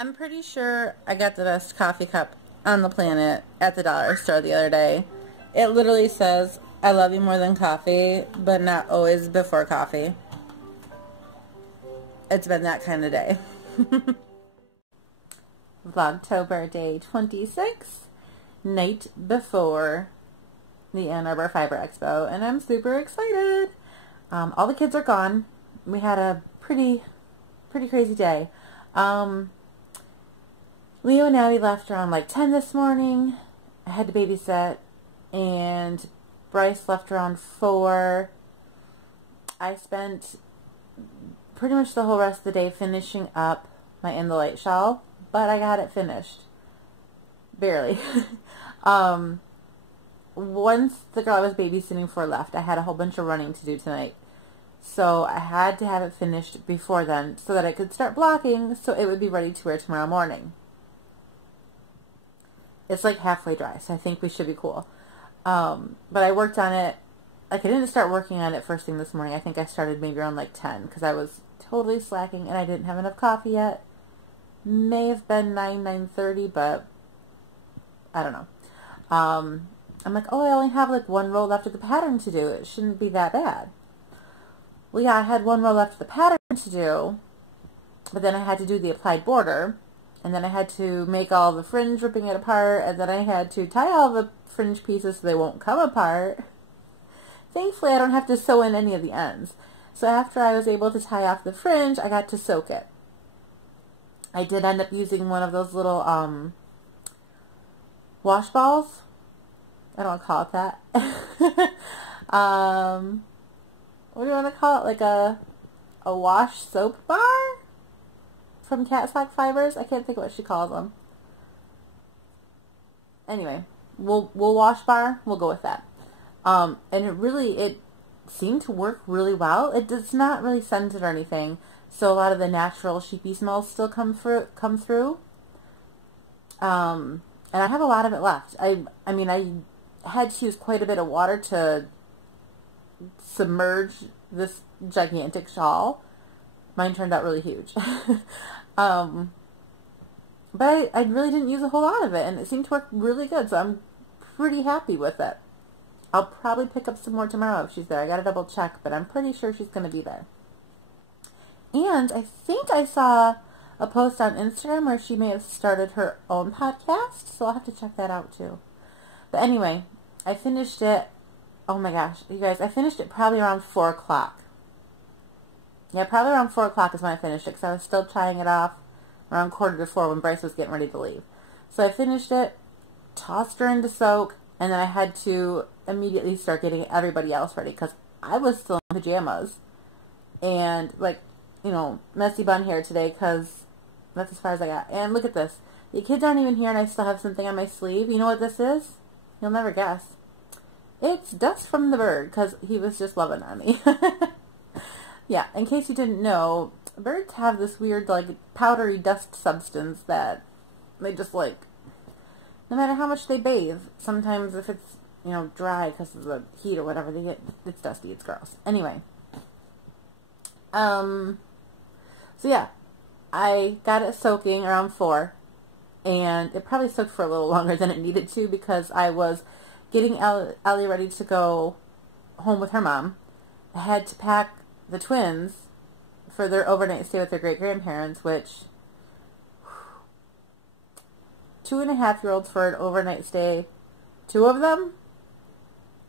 I'm pretty sure I got the best coffee cup on the planet at the dollar store the other day. It literally says, I love you more than coffee, but not always before coffee. It's been that kind of day. Vlogtober day 26, night before the Ann Arbor Fiber Expo, and I'm super excited. All the kids are gone. We had a pretty crazy day. Leo and Abby left around like 10 this morning. I had to babysit, and Bryce left around 4. I spent pretty much the whole rest of the day finishing up my In the Light shawl, but I got it finished. Barely. Once the girl I was babysitting for left, I had a whole bunch of running to do tonight. So I had to have it finished before then so that I could start blocking so it would be ready to wear tomorrow morning. It's like halfway dry, so I think we should be cool. But I worked on it. Like, I didn't start working on it first thing this morning. I think I started maybe around like 10 because I was totally slacking and I didn't have enough coffee yet. May have been 9:30, but I don't know. I'm like, oh, I only have like 1 row left of the pattern to do. It shouldn't be that bad. Well, yeah, I had 1 row left of the pattern to do, but then I had to do the applied border, and then I had to make all the fringe, ripping it apart, and then I had to tie all the fringe pieces so they won't come apart. Thankfully, I don't have to sew in any of the ends. So after I was able to tie off the fringe, I got to soak it. I did end up using one of those little wash balls. I don't want to call it that. What do you want to call it? Like a wash soap bar from Cat Sock Fibers? I can't think of what she calls them. Anyway, we'll wash bar. We'll go with that. And it seemed to work really well. It's not really scented or anything, so a lot of the natural sheepy smells still come through. And I have a lot of it left. I mean, I had to use quite a bit of water to submerge this gigantic shawl. Mine turned out really huge. But I really didn't use a whole lot of it, and it seemed to work really good, so I'm pretty happy with it. I'll probably pick up some more tomorrow if she's there. I gotta double check, but I'm pretty sure she's gonna be there. And I think I saw a post on Instagram where she may have started her own podcast, so I'll have to check that out too. But anyway, I finished it. Oh my gosh, you guys, I finished it probably around 4 o'clock. Yeah, probably around 4 o'clock is when I finished it, because I was still tying it off around 3:45 when Bryce was getting ready to leave. So I finished it, tossed her into soak, and then I had to immediately start getting everybody else ready, because I was still in pajamas. And, like, you know, messy bun hair today, because that's as far as I got. And look at this. The kids aren't even here, and I still have something on my sleeve. You know what this is? You'll never guess. It's dust from the bird, because he was just loving on me. Yeah, in case you didn't know, birds have this weird, like, powdery dust substance that they just, like, no matter how much they bathe, sometimes if it's, you know, dry because of the heat or whatever, it's dusty, it's gross. Anyway. So yeah, I got it soaking around 4, and it probably soaked for a little longer than it needed to because I was getting Ellie ready to go home with her mom. I had to pack the twins for their overnight stay with their great-grandparents, which 2.5-year-olds for an overnight stay, 2 of them,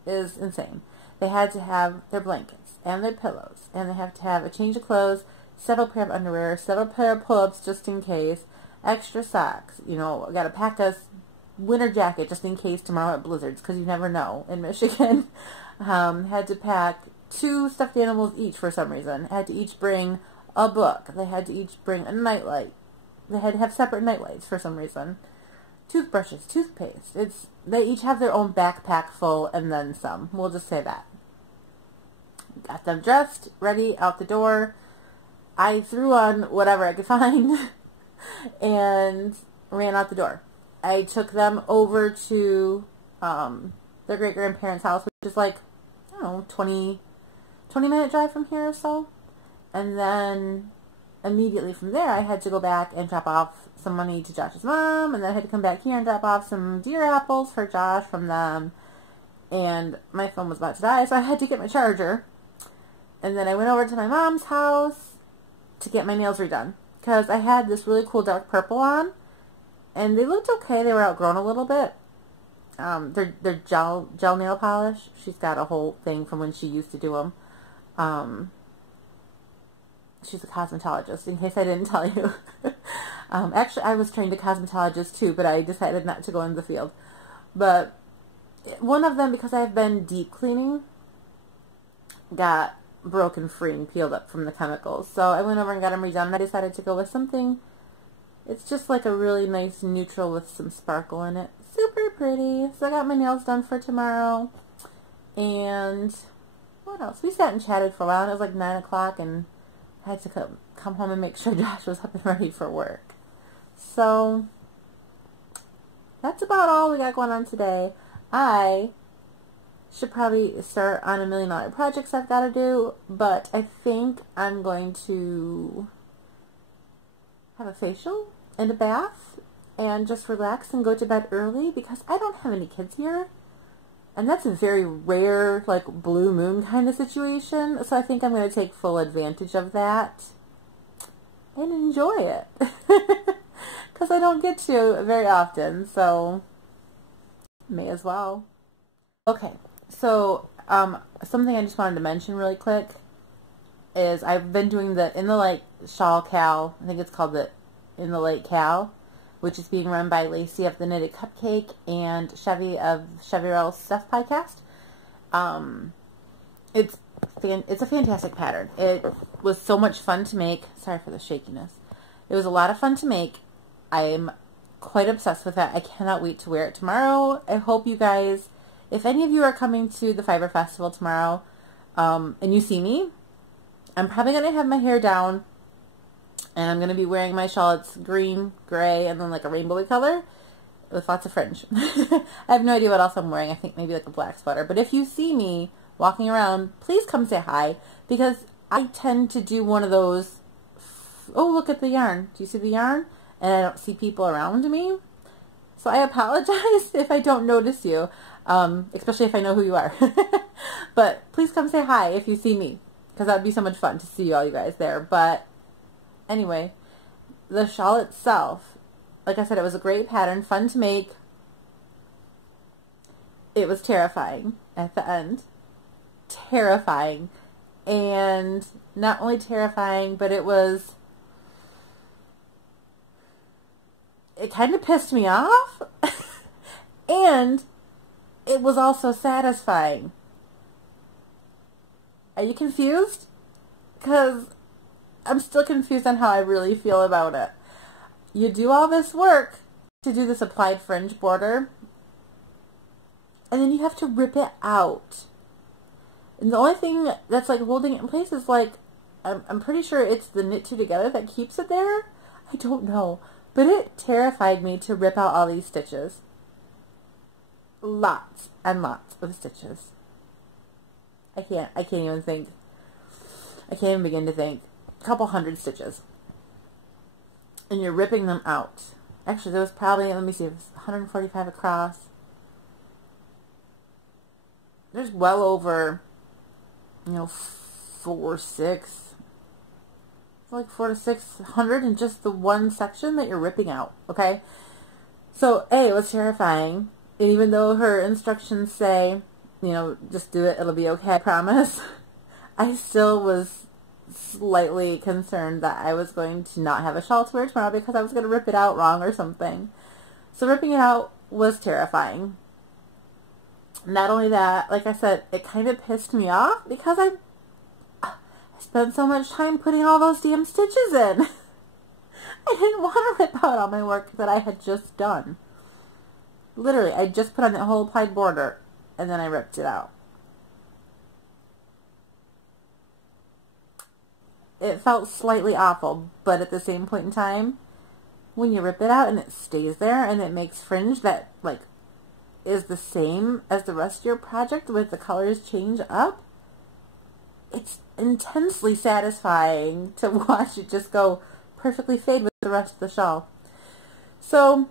is insane. They had to have their blankets and their pillows, and they have to have a change of clothes, several pair of underwear, several pair of pull-ups just in case, extra socks. You know, I got to pack a winter jacket just in case tomorrow it blizzards, because you never know in Michigan. Had to pack 2 stuffed animals each for some reason. Had to each bring a book. They had to each bring a nightlight. They had to have separate nightlights for some reason. Toothbrushes, toothpaste. They each have their own backpack full and then some. We'll just say that. Got them dressed, ready, out the door. I threw on whatever I could find and ran out the door. I took them over to their great-grandparents' house, which is like, I don't know, 20-minute drive from here or so. And then immediately from there, I had to go back and drop off some money to Josh's mom, and then I had to come back here and drop off some deer apples for Josh from them. And my phone was about to die, so I had to get my charger. And then I went over to my mom's house to get my nails redone, because I had this really cool dark purple on, and they looked okay. They were outgrown a little bit. They're gel nail polish. She's got a whole thing from when she used to do them. She's a cosmetologist, in case I didn't tell you. Actually, I was trained a cosmetologist too, but I decided not to go in the field. But one of them, because I've been deep cleaning, got broken free and peeled up from the chemicals. So I went over and got them redone, and I decided to go with something. It's just like a really nice neutral with some sparkle in it. Super pretty. So I got my nails done for tomorrow. And what else? We sat and chatted for a while, and it was like 9 o'clock, and I had to come home and make sure Josh was up and ready for work. So that's about all we got going on today. I should probably start on $1 million projects I've got to do, but I think I'm going to have a facial and a bath and just relax and go to bed early, because I don't have any kids here. And that's a very rare, like, blue moon kind of situation. So I think I'm going to take full advantage of that and enjoy it. Because I don't get to very often, so may as well. Okay, so something I just wanted to mention really quick is I've been doing the In the Light shawl cal. I think it's called the In the Light cal, which is being run by Lacey of the Knitted Cupcake and Chevy of Chevy Rell's Stuff Podcast. It's a fantastic pattern. It was so much fun to make. Sorry for the shakiness. It was a lot of fun to make. I'm quite obsessed with it. I cannot wait to wear it tomorrow. I hope you guys, if any of you are coming to the Fiber Festival tomorrow, and you see me, I'm probably going to have my hair down, and I'm going to be wearing my shawl. It's green, gray, and then like a rainbowy color with lots of fringe. I have no idea what else I'm wearing. I think maybe like a black sweater. But if you see me walking around, please come say hi, because I tend to do one of those, oh, look at the yarn. Do you see the yarn? And I don't see people around me. So I apologize if I don't notice you, especially if I know who you are. But please come say hi if you see me, because that would be so much fun to see all you guys there. But anyway, the shawl itself, like I said, it was a great pattern, fun to make. It was terrifying at the end. Terrifying. And not only terrifying, but it kind of pissed me off. And it was also satisfying. Are you confused? Because I'm still confused on how I really feel about it. You do all this work to do this applied fringe border, and then you have to rip it out. And the only thing that's like holding it in place is like, I'm pretty sure it's the knit two together that keeps it there. I don't know. But it terrified me to rip out all these stitches. Lots and lots of stitches. I can't even think. I can't even begin to think. A couple hundred stitches. And you're ripping them out. Actually, there was probably, let me see, it was 145 across. There's well over, 4 to 600 in just the one section that you're ripping out, okay? So, it was terrifying. And even though her instructions say, just do it, it'll be okay, I promise, I still was slightly concerned that I was going to not have a shawl to wear tomorrow because I was going to rip it out wrong or something. So ripping it out was terrifying. Not only that, like I said, it kind of pissed me off because I spent so much time putting all those damn stitches in. I didn't want to rip out all my work that I had just done. Literally, I just put on that whole applied border and then I ripped it out. It felt slightly awful, but at the same point in time, when you rip it out and it stays there and it makes fringe that, like, is the same as the rest of your project with the colors change up, it's intensely satisfying to watch it just go perfectly fade with the rest of the shawl. So,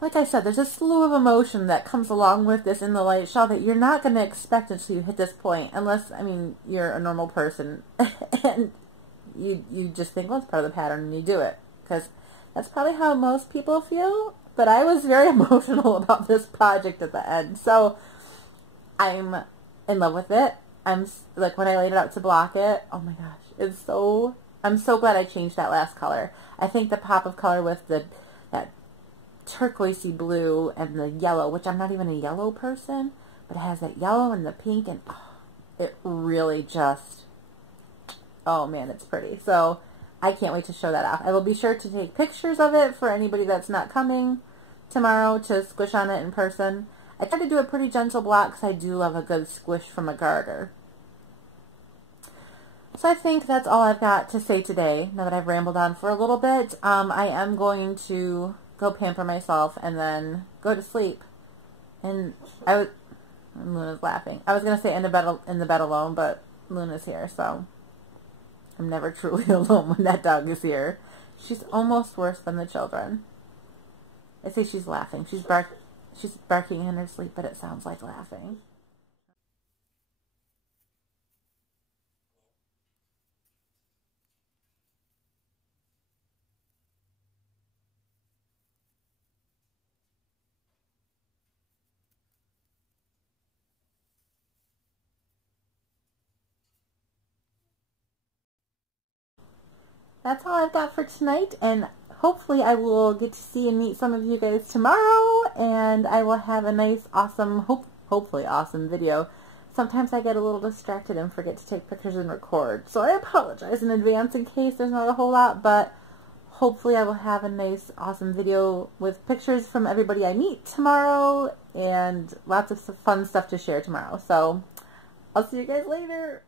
like I said, there's a slew of emotion that comes along with this in the light shawl that you're not going to expect until you hit this point, unless, I mean, you're a normal person and you just think, well, it's part of the pattern, and you do it, because that's probably how most people feel. But I was very emotional about this project at the end, so I'm in love with it. I'm like, when I laid it out to block it, oh my gosh, it's so, I'm so glad I changed that last color. I think the pop of color with that turquoisey blue and the yellow, which I'm not even a yellow person, but it has that yellow and the pink, and oh, it really just, oh man, it's pretty. So I can't wait to show that off. I will be sure to take pictures of it for anybody that's not coming tomorrow to squish on it in person. I try to do a pretty gentle block because I do love a good squish from a garter. So I think that's all I've got to say today, now that I've rambled on for a little bit. I am going to go pamper myself and then go to sleep. And Luna's laughing. I was going to say in the bed alone, but Luna's here, so I'm never truly alone when that dog is here. She's almost worse than the children. I say she's laughing. She's barking in her sleep, but it sounds like laughing. That's all I've got for tonight, and hopefully I will get to see and meet some of you guys tomorrow, and I will have a nice, awesome, hopefully awesome video. Sometimes I get a little distracted and forget to take pictures and record, so I apologize in advance in case there's not a whole lot, but hopefully I will have a nice, awesome video with pictures from everybody I meet tomorrow, and lots of fun stuff to share tomorrow. So I'll see you guys later.